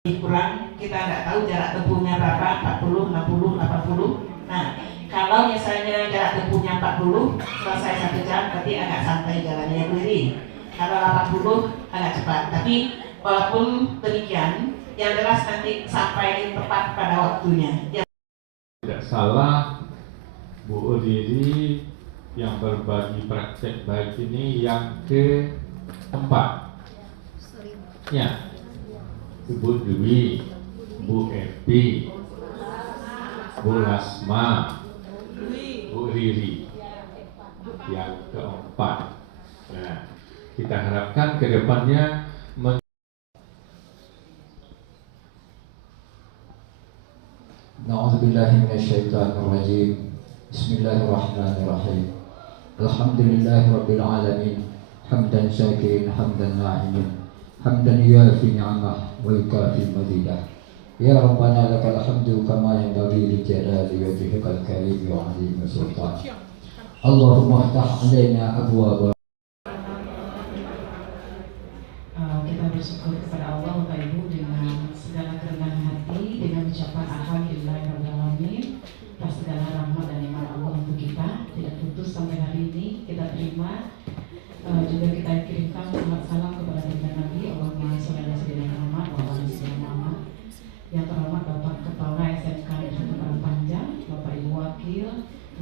kurang, kita nggak tahu jarak tempuhnya berapa, 40, 60, 80. Nah, kalau misalnya jarak tempuhnya 40, selesai 1 jam, berarti agak santai jalannya kiri. Kalau 80, agak cepat. Tapi walaupun demikian, yang jelas nanti sampai tepat pada waktunya. Tidak salah, Bu Riri yang berbagi praktek baik ini yang keempat. Ya, Bu Dwi, Bu Epi, Bu Lasma, Bu Riri yang keempat. Nah, kita harapkan ke depannya Na'udzubillahi minasyaitonirrajim. Bismillahirrahmanirrahim. Alhamdulillahirabbil alamin. Hamdan syakirin, hamdan na'imin. Hamdan yuafi ni'amah wa yukafi mazidah. Ya Rabbana lakal hamdu kama yanbaghi li jalali wajhikal karim wa 'azimi sultan. Allahumma iftah 'alaina abwaaba. Kita bersyukur kepada Allah Bapak Ibu dengan segala kerendahan hati, dengan ucapan alhamdulillahirrahmanirrahim atas segala rahmat dan nikmat Allah untuk kita tidak putus sampai hari ini kita terima. Juga kita kirimkan selamat salam kepada Nabi Allahumma sholli ala sayyidina Muhammad wa ala ali sayyidina Muhammad. Yang terhormat Bapak Kepala SMK Negeri Panjang, Bapak Ibu Wakil,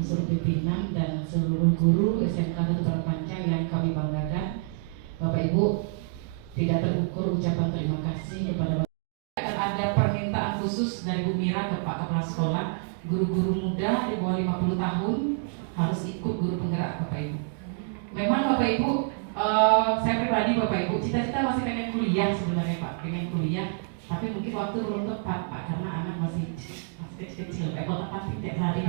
unsur pimpinan dan seluruh guru SMK Negeri Panjang yang kami banggakan. Bapak Ibu, tidak terukur ucapan terima kasih kepada Bapak. Akan ada permintaan khusus dari Bu Mira ke Pak Kepala Sekolah, guru-guru muda di bawah 50 tahun harus ikut guru penggerak Bapak Ibu. Memang Bapak Ibu, saya pribadi Bapak Ibu, cita-cita masih pengen kuliah sebenarnya Pak, pengen kuliah, tapi mungkin waktu belum tepat Pak, karena anak masih kecil-kecil, kayak otak-atik tiap hari.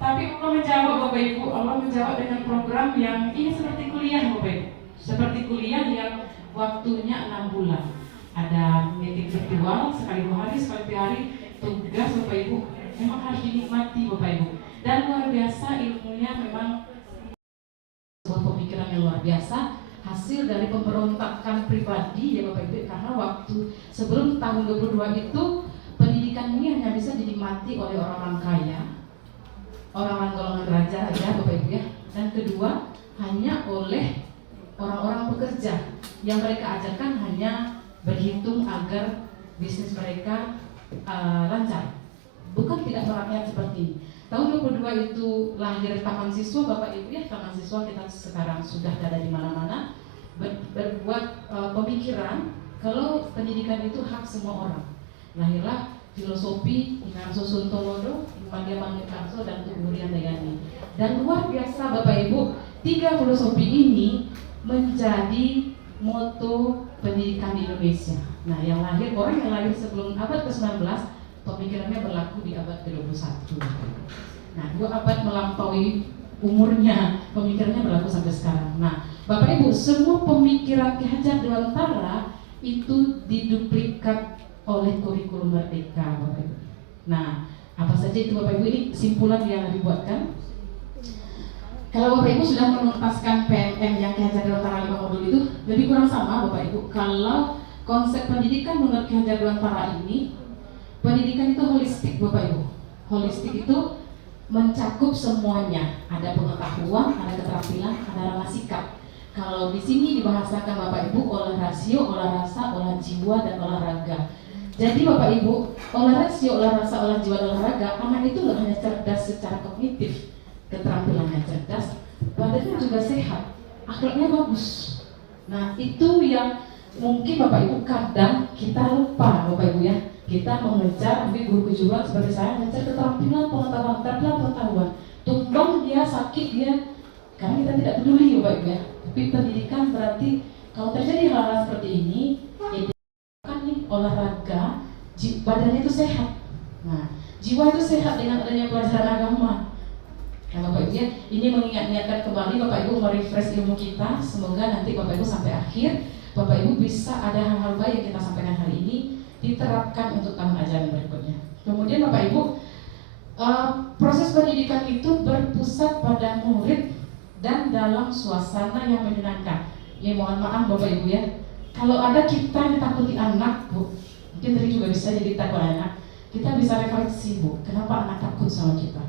Tapi Allah menjawab Bapak Ibu, Allah menjawab dengan program yang ini seperti kuliah Bapak Ibu. Seperti kuliah yang waktunya 6 bulan. Ada meeting virtual sekali 2 hari, sekali 3 hari. Tugas Bapak Ibu memang harus dinikmati Bapak Ibu. Dan luar biasa ilmunya, memang sebuah pemikiran yang luar biasa, hasil dari pemberontakan pribadi ya Bapak Ibu. Karena waktu sebelum tahun 22 itu pendidikan ini hanya bisa dinikmati oleh orang-orang kaya, orang-orang golongan raja aja Bapak Ibu ya. Dan kedua, hanya oleh orang-orang pekerja yang mereka ajarkan hanya berhitung agar bisnis mereka lancar, bukan tidak merakyat seperti ini. Tahun 22 itu lahir Taman Siswa Bapak Ibu ya. Taman Siswa kita sekarang sudah ada di mana-mana, berbuat pemikiran kalau pendidikan itu hak semua orang. Lahirlah filosofi Imam Susuntolodo, Madia Mangikarso dan Tugu Riandayani. Dan luar biasa Bapak Ibu, 3 filosofi ini menjadi moto pendidikan di Indonesia. Nah, yang lahir, orang yang lahir sebelum abad ke-19, pemikirannya berlaku di abad ke-21. Nah, 2 abad melampaui umurnya, pemikirannya berlaku sampai sekarang. Nah, Bapak Ibu, semua pemikiran Ki Hajar Dewantara itu diduplikat oleh kurikulum Merdeka Bapak Ibu. Nah, apa saja itu Bapak Ibu, ini simpulan yang dibuatkan. Kalau Bapak Ibu sudah menuntaskan PMM yang Ki Hajar Dewantara 5 modul itu, lebih kurang sama Bapak Ibu. Kalau konsep pendidikan menurut Ki Hajar Dewantara ini, pendidikan itu holistik Bapak Ibu. Holistik itu mencakup semuanya. Ada pengetahuan, ada keterampilan, ada ramah sikap. Kalau di sini dibahasakan Bapak Ibu, olah rasio, olah rasa, olah jiwa, dan olahraga. Jadi Bapak Ibu, olah rasio, olah rasa, olah jiwa, dan olahraga, anak itu nggak hanya cerdas secara kognitif, keterampilannya cerdas, badannya juga sehat, akhlaknya bagus. Nah, itu yang mungkin Bapak Ibu kadang kita lupa Bapak Ibu ya. Kita mengejar, ambil guru kejuruan seperti saya, mengejar keterampilan pengetahuan. Tumbang dia, sakit dia, karena kita tidak peduli Bapak Ibu ya. Tapi pendidikan berarti kalau terjadi hal-hal seperti ini, ya kan nih olahraga, badannya itu sehat. Nah, jiwa itu sehat dengan adanya pelajaran agama. Nah Bapak Ibu ya, ini mengingat-ingatkan kembali Bapak Ibu merefresh ilmu kita. Semoga nanti Bapak Ibu sampai akhir Bapak Ibu bisa ada hal-hal baik yang kita sampaikan hari ini diterapkan untuk tahun ajaran berikutnya. Kemudian Bapak Ibu, proses pendidikan itu berpusat pada murid dan dalam suasana yang menyenangkan. Ya mohon maaf Bapak Ibu ya, kalau ada kita yang ditakuti anak, bisa jadi takut anak, kita bisa refleksi Bu, kenapa anak takut sama kita?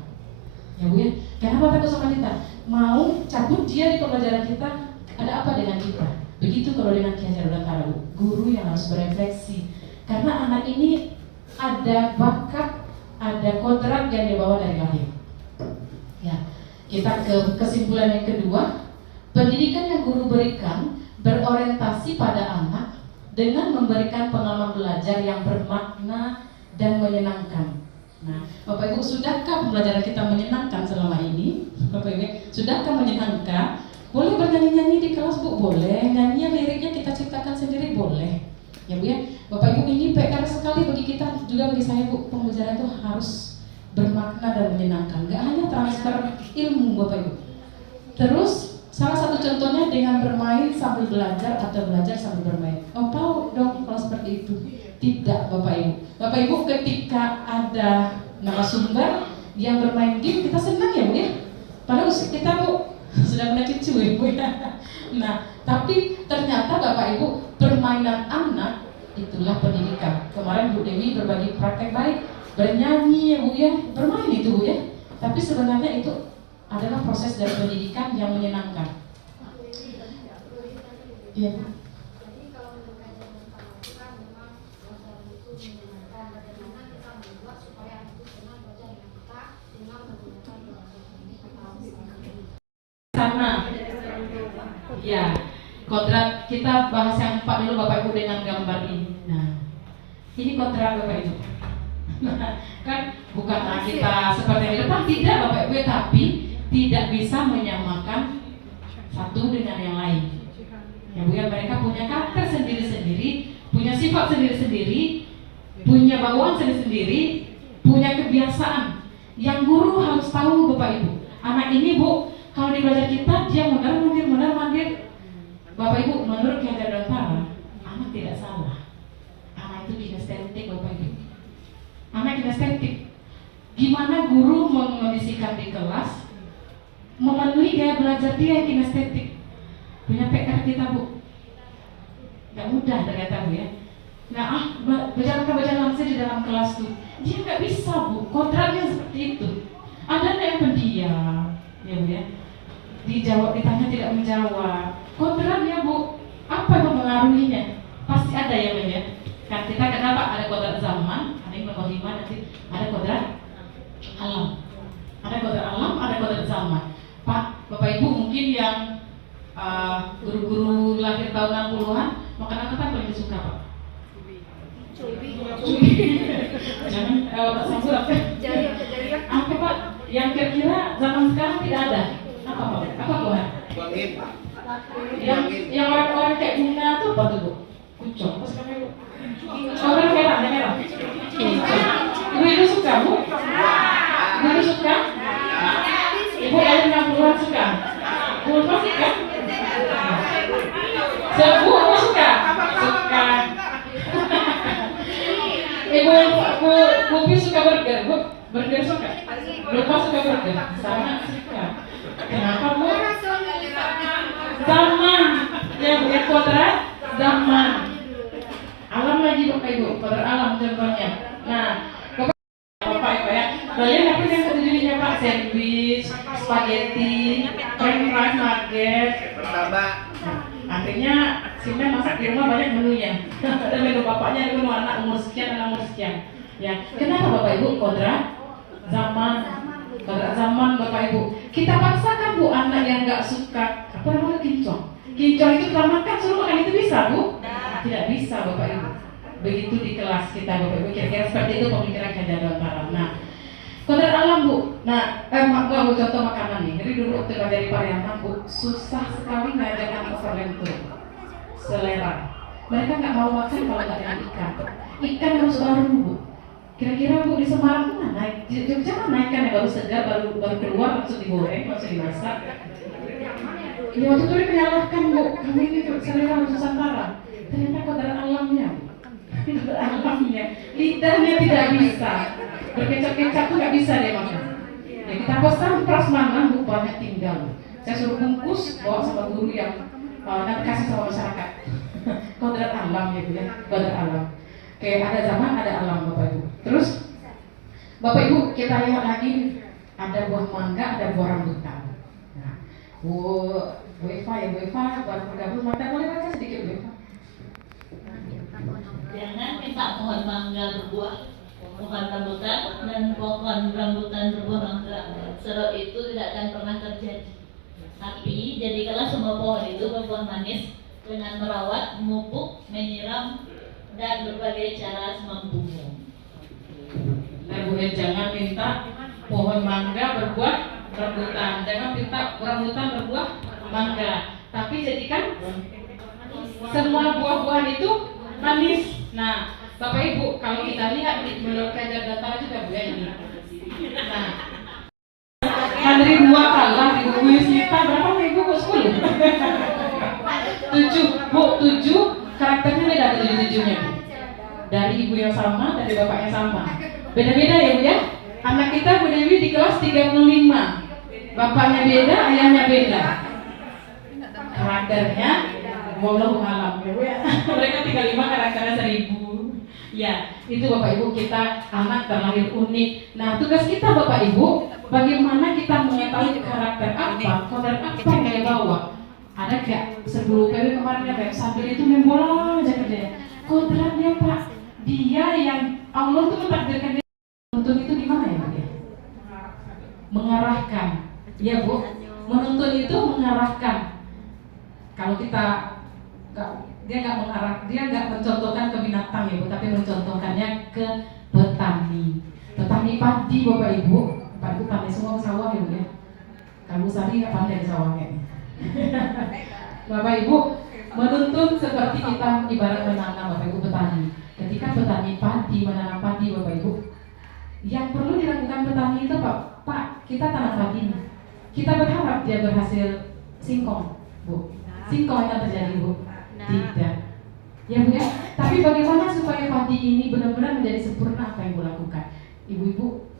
Ya Bu ya, kenapa takut sama kita? Mau cabut dia di pembelajaran kita, ada apa dengan kita? Begitu kalau dengan Ki Hajar Dewantara Bu, guru yang harus berefleksi. Karena anak ini ada bakat, ada kodrat yang dibawa dari lahir. Ya, kita ke kesimpulan yang kedua, pendidikan yang guru berikan berorientasi pada anak dengan memberikan pengalaman belajar yang bermakna dan menyenangkan. Nah, Bapak Ibu, sudahkah pembelajaran kita menyenangkan selama ini? Bapak Ibu, sudahkah menyenangkan? Boleh bernyanyi-nyanyi di kelas Bu, boleh. Nyanyi liriknya kita ciptakan sendiri, boleh. Ya Bu ya, Bapak Ibu, ini PR sekali bagi kita, juga bagi saya Bu, pembelajaran itu harus bermakna dan menyenangkan. Gak hanya transfer ilmu Bapak Ibu. Terus salah satu contohnya dengan bermain sambil belajar atau belajar sambil bermain. Oh tahu dong kalau seperti itu? Tidak Bapak Ibu. Bapak Ibu, ketika ada narasumber yang bermain game, kita senang ya Bu ya. Padahal kita Bu sudah punya cucu ya Bu ya. Nah, tapi ternyata Bapak Ibu, permainan anak itulah pendidikan. Kemarin Bu Dewi berbagi praktek baik, bernyanyi ya Bu ya, bermain itu Bu ya. Tapi sebenarnya itu adalah proses dari pendidikan yang menyenangkan. Iya. Sama. Ya, kodrat kita bahas yang 4 dulu Bapak Ibu dengan gambar ini. Nah, ini kodrat Bapak Ibu. Kan bukanlah kita seperti yang di depan, tidak Bapak Ibu, tapi tidak bisa menyamakan satu dengan yang lain. Ya Bu ya, mereka punya karakter sendiri-sendiri, punya sifat sendiri-sendiri, punya bawaan sendiri-sendiri, punya kebiasaan. Yang guru harus tahu Bapak Ibu. Anak ini Bu, kalau di belajar kita dia mondar-mandir. Bapak Ibu, menurut Ki Hajar Dewantara, anak tidak salah. Anak itu kinestetik Bapak Ibu. Anak kinestetik. Gimana guru mengondisikan di kelas, memenuhi gaya belajar dia yang kinestetik. Punya PR kita Bu. Gak mudah ternyata Bu ya. Nah, berjalan langsung di dalam kelas tuh, dia nggak bisa Bu, kodratnya seperti itu. Ada yang pendiam, ya Bu ya. Dijawab, ditanya tidak menjawab. Kodratnya Bu, apa yang mempengaruhinya? Pasti ada ya Bu ya. Kan kita kenapa ada kodrat zaman, ada yang nomor 5 nanti, ada kodrat alam. Ada kodrat alam, ada kodrat zaman. Pak, Bapak Ibu mungkin yang guru-guru lahir tahun 60-an, makanan apa yang paling disuka Pak? Jangan sambut apa? Apa Pak? Yang kira-kira zaman sekarang tidak ada. Apa Pak? Apa Tuhan? Yang orang-orang kayak bunga itu apa tuh Bu? Kucing. Apa sekarang Bu? Orang merah, merah. Ibu suka Bu? Ibu suka? Ibu dari 60-an suka? Bu pasti kan? Bu suka? Suka. Bu suka burger, Bu? Burger suka? Lupa suka burger? Sama suka. Kenapa Bu? Zaman. Ya bukan kodrat zaman. Alam lagi Bapak Ibu, kodrat alam contohnya. Nah, Bapak Ibu ya, kalian apa yang ketujuhnya Pak? Sandwich, spaghetti, french fries, nugget. Artinya Simnya masak di rumah banyak menunya. Ada menu bapaknya, ada menu anak umur sekian, anak umur sekian. Ya, kenapa Bapak Ibu? Kodrat zaman Bapak Ibu. Kita paksakan Bu anak yang nggak suka apa namanya kincong. Kincong itu kita makan, suruh makan itu bisa Bu? Tidak bisa Bapak Ibu. Begitu di kelas kita Bapak Ibu, kira-kira seperti itu pemikiran Ki Hajar Dewantara. Nah, kodrat alam Bu. Nah, mau contoh makanan nih. Jadi dulu waktu belajar di Pariaman Bu, susah sekali ngajak anak overlentur. Selera. Mereka nggak mau makan kalau nggak dengan ikan. Ikan harus baru Bu. Kira-kira Bu di Semarang mana? Di Jogja mana ikan yang baru segar, baru keluar langsung digoreng, langsung dimasak. Ini waktu itu dipenyalahkan Bu. Kami ini selera Nusantara. Ternyata kodrat alamnya. Kodrat alamnya. Lidahnya tidak bisa. Berkecap-kecap tuh nggak bisa dia makan. Ya kita pesan prasmanan Bu, banyak tinggal. Saya suruh bungkus bawa sama guru yang nanti kasih sama masyarakat. Kodrat alam ya Bu ya, kodrat alam. Kayak ada zaman, ada alam Bapak Ibu. Terus Bapak Ibu kita lihat lagi, ada buah mangga, ada buah rambutan. Nah, Bu Eva baru bergabung, maka boleh baca sedikit Bu Eva. Jangan minta pohon mangga berbuah, pohon rambutan dan pohon rambutan berbuah mangga. Sebab itu tidak akan pernah terjadi. Tapi jadikanlah semua pohon itu berbuah manis dengan merawat, memupuk, menyiram, dan berbagai cara semampumu. Nah Bu, jangan minta pohon mangga berbuah rambutan, jangan minta rambutan berbuah mangga, tapi jadikan semua buah-buahan itu manis. Nah, Bapak Ibu, kalau kita lihat di menurut Kajar Data juga Bu ya ini. Nah, Andri 2 kalah di Bu Yusita berapa Ibu? 10. 7, Bu, 7 karakternya beda dari 7-nya Bu. Dari ibu yang sama, dari bapak yang sama. Beda-beda ya Bu ya. Anak kita Bu Dewi di kelas 35. Bapaknya beda, ayahnya beda. Karakternya wallahu alam ya Bu ya. Mereka 35 karakternya 1000. Ya, itu Bapak Ibu kita anak terlahir unik. Nah, tugas kita Bapak Ibu, bagaimana kita mengetahui karakter apa, kodrat apa yang dia bawa. Ada kayak sebelum PW kemarin kayak sambil itu main bola aja kerjanya. Kodratnya Pak, dia yang Allah tuh mentakdirkan dia menuntun itu gimana ya Bu ya? Mengarahkan, ya Bu. Menuntun itu mengarahkan. Kalau kita dia nggak mencontohkan ke binatang ya Bu, tapi mencontohkannya ke petani. Petani padi Bapak Ibu pandai semua ke sawah ya Bu ya. Kamu Sari nggak pandai ke sawah kayaknya. Bapak Ibu menuntun seperti kita ibarat menanam Bapak Ibu petani. Ketika petani padi menanam padi Bapak Ibu, yang perlu dilakukan petani itu Pak, kita tanam padi ini. Kita berharap dia berhasil singkong, Bu. Singkong akan terjadi Bu. Tidak. Ya Bu ya. Tapi bagaimana supaya padi ini benar-benar menjadi sempurna apa yang Bu lakukan? Ibu-ibu,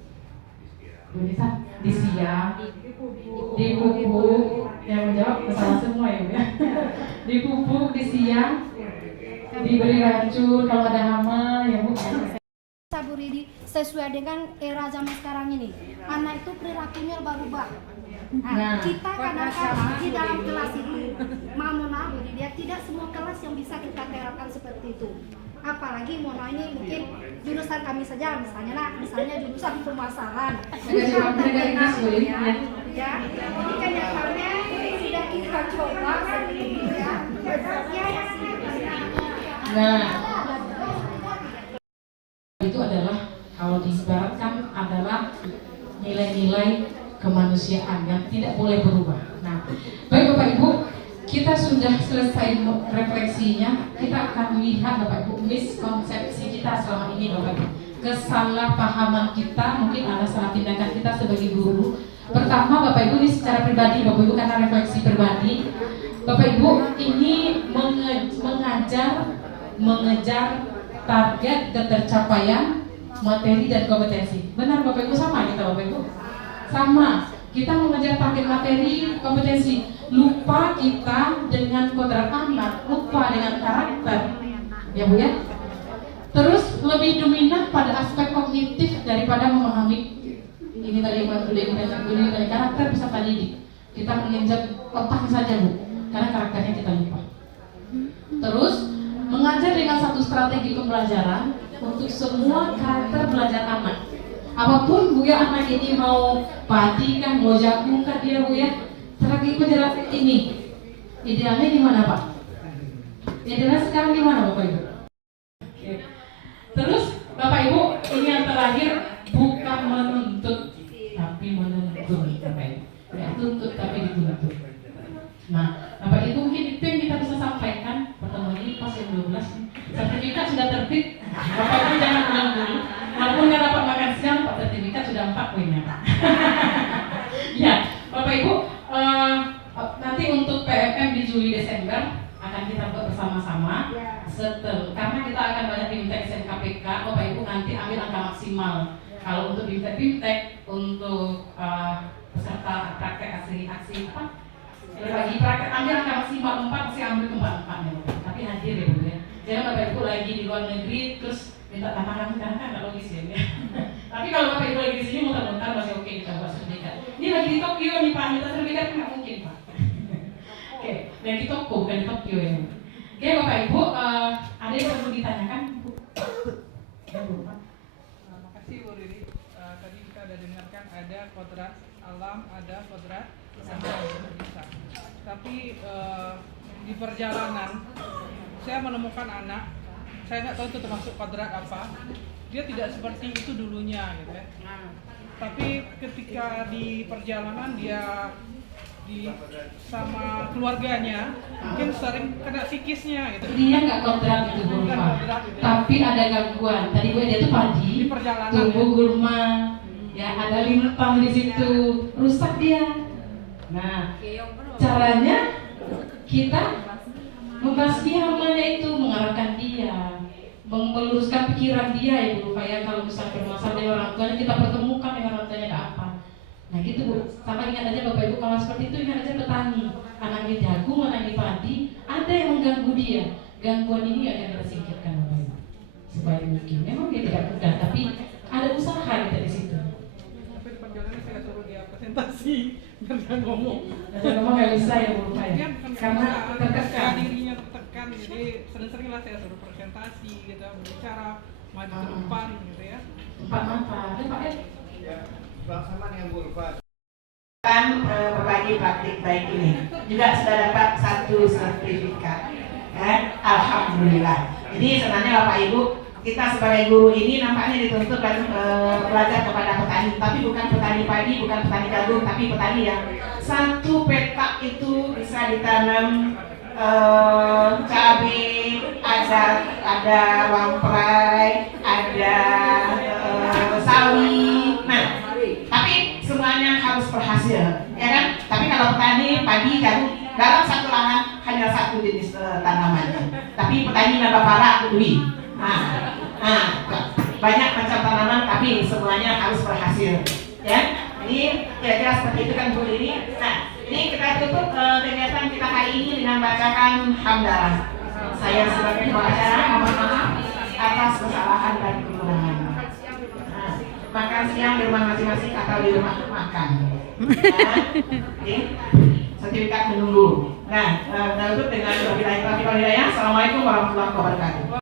Bu Nisa, disiang, dipupuk, yang menjawab masalah semua ya Bu ya. Dipupuk, disiang, diberi racun kalau ada hama ya Bu. Bu Ridi, sesuai dengan era zaman sekarang ini, anak itu perilakunya berubah. Nah, kita kadang-kadang di dalam kelas itu, mohon maaf Bu Ridi, tidak semua kelas yang bisa kita terapkan seperti itu. Apalagi Mona ini mungkin jurusan kami saja, misalnya jurusan pemasaran. Ya, ini kenyataannya sudah kita coba seperti itu ya. Nah, itu adalah kalau diibaratkan adalah nilai-nilai kemanusiaan yang tidak boleh berubah. Nah, baik Bapak Ibu, kita sudah selesai refleksinya. Kita akan lihat Bapak Ibu miskonsepsi kita selama ini Bapak Ibu, kesalahpahaman kita, mungkin ada salah tindakan kita sebagai guru. Pertama Bapak Ibu ini secara pribadi Bapak Ibu karena refleksi pribadi, Bapak Ibu ini mengejar target ketercapaian materi dan kompetensi. Benar Bapak Ibu, sama kita Bapak Ibu? Sama. Kita mengejar target materi, kompetensi. Lupa kita dengan kodrat anak, lupa dengan karakter. Ya Bu ya? Terus lebih dominan pada aspek kognitif daripada memahami ini tadi dari karakter bisa tadi. Kita menginjak otaknya saja Bu, karena karakternya kita lupa. Terus mengajar dengan satu strategi pembelajaran untuk semua karakter belajar anak. Apapun Bu ya, anak ini mau padi kan, mau jagung kan dia Bu ya. Strategi penjelasan ini idealnya di mana Pak? Idealnya sekarang di mana Bapak Ibu? Oke. Terus Bapak Ibu, ini yang terakhir, bukan menuntut tapi menuntun Bapak Ibu. Tidak tuntut tapi dituntut. Nah, Bapak Ibu mungkin itu yang kita bisa sampaikan pertemuan ini pas yang 12. Sertifikat sudah terbit. Bapak Ibu jangan ulang dulu. Walaupun nggak dapat makan siang, Pak, sertifikat sudah 4 poinnya Pak. Ya, Bapak Ibu, nanti untuk PMM di Juli Desember akan kita buat bersama-sama. Karena kita akan banyak bimtek SMKPK, Bapak Ibu nanti ambil angka maksimal. Kalau untuk bimtek untuk peserta praktek aksi apa? Bagi praktek ambil angka maksimal 4, pasti ambil ke 4-4 ya, tapi hadir ya Bu ya. Jangan Bapak Ibu lagi di luar negeri terus minta tambahan karena kan nggak logis ya. Tapi kalau Bapak Ibu lagi di sini muter-muter masih oke kita buat sertifikat. Ini lagi di Tokyo nih Pak, minta sertifikat kan nggak mungkin Pak. Oke, dan di Tokyo bukan di Tokyo ya. Oke Bapak Ibu, ada yang perlu ditanyakan? Makasih Bu Riri. Tadi kita udah dengarkan ada kodrat alam, ada kodrat yang bisa. Tapi di perjalanan saya menemukan anak, saya nggak tahu itu termasuk kodrat apa. Dia tidak seperti itu dulunya, gitu ya. Tapi ketika di perjalanan dia sama keluarganya mungkin sering kena psikisnya gitu. Dia nggak kontrak itu Bu Pak, tapi ada gangguan. Tadi gue dia tuh padi, Di perjalanan tumbuh ya. gulma, ya ada lintang di situ, rusak dia. Nah, caranya kita membasmi hamanya itu, mengarahkan dia, meluruskan pikiran dia ya Bu Pak ya. Kalau misalnya bermasalah dengan orang tuanya, kita pertemukan dengan orang tuanya ada apa. Nah gitu Bu, sama ingat aja Bapak Ibu kalau seperti itu ingat aja petani, anaknya jagung, anaknya padi, ada yang mengganggu dia. Gangguan ini akan kita singkirkan Bapak Ibu sebaik mungkin. Memang dia tidak mudah, tapi ada usaha kita di situ. Tapi di perjalanan saya suruh dia presentasi biar dia ngomong. Dan memang nggak bisa ya Bu Pak ya, Dia bukan karena kebiasaan, tertekan. dirinya tertekan, jadi sering-sering lah saya suruh presentasi gitu, berbicara maju ke depan gitu ya. Pak apa? Ada Pak ya? Pelaksanaan yang berubah. Kan berbagi praktik baik ini juga sudah dapat 1 sertifikat, alhamdulillah. Jadi sebenarnya Bapak Ibu, kita sebagai guru ini nampaknya dituntut belajar kepada petani, tapi bukan petani padi, bukan petani jagung, tapi petani yang 1 petak itu bisa ditanam cabai, ada lamprey, ada sawi. Nah, tapi semuanya harus berhasil, ya kan? Tapi kalau petani padi jagung dalam 1 lahan hanya 1 jenis tanaman. Tapi petani nada para lebih. Banyak macam tanaman, tapi semuanya harus berhasil, ya. Ini kira-kira seperti itu kan Bu ini. Nah, ini kita tutup kegiatan kita hari ini dengan bacakan hamdalah. Saya sebagai pengacara mohon maaf atas kesalahan dan kekurangan. Makan siang di rumah masing-masing atau di rumah makan. Ya, sertifikat menunggu. Nah, tutup dengan wabillahi taufiq wal hidayah. Assalamualaikum warahmatullahi wabarakatuh.